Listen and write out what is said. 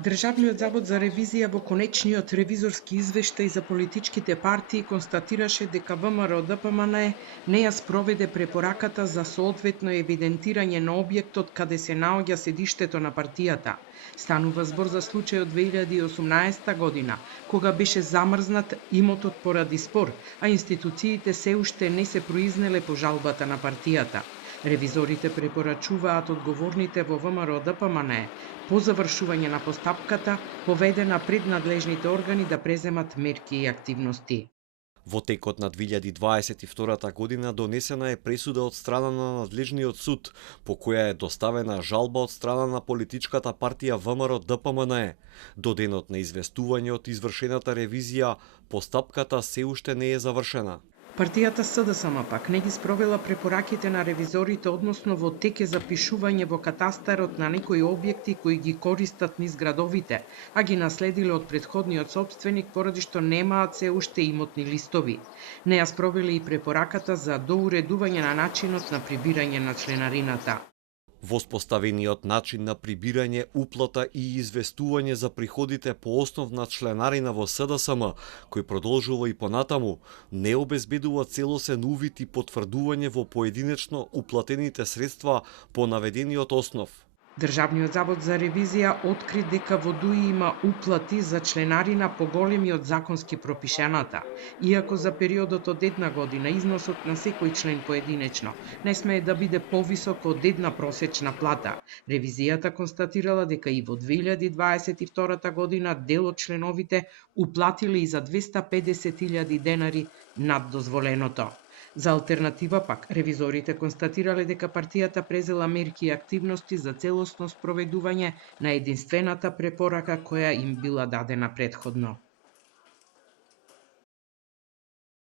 Државниот завод за ревизија во конечниот ревизорски извештај за политичките партии констатираше дека ВМРО-ДПМНЕ не ја спроведе препораката за соодветно евидентирање на објектот каде се наоѓа седиштето на партијата. Станува збор за случајот 2018 година, кога беше замрзнат имотот поради спор, а институциите се уште не се произнеле по жалбата на партијата. Ревизорите препорачуваат одговорните во ВМРО-ДПМНЕ по завршување на постапката поведена пред надлежните органи да преземат мерки и активности. Во текот на 2022 година донесена е пресуда од страна на надлежниот суд, по која е доставена жалба од страна на политичката партија ВМРО-ДПМНЕ. До денот на известување од извршената ревизија, постапката се уште не е завршена. Партијата СДСМ пак не ги спровела препораките на ревизорите односно во тек е запишување во катастарот на некои објекти кои ги користат низ градовите, а ги наследиле од претходниот сопственик поради што немаат се уште имотни листови. Не ја спровеле и препораката за доуредување на начинот на прибирање на членарината. Воспоставениот начин на прибирање, уплата и известување за приходите по основ на членарина во СДСМ, кој продолжува и понатаму, не обезбедува целосен увид и потврдување во поединечно уплатените средства по наведениот основ. Државниот завод за ревизија откри дека во ДУИ има уплати за членарина поголеми од законски пропишената, иако за периодот од една година износот на секој член поединечно не смее да биде повисок од една просечна плата. Ревизијата констатирала дека и во 2022 година дел од членовите уплатиле и за 250.000 денари над дозволеното. За алтернатива пак, ревизорите констатирале дека партијата презела мерки и активности за целосно спроведување на единствената препорака која им била дадена претходно.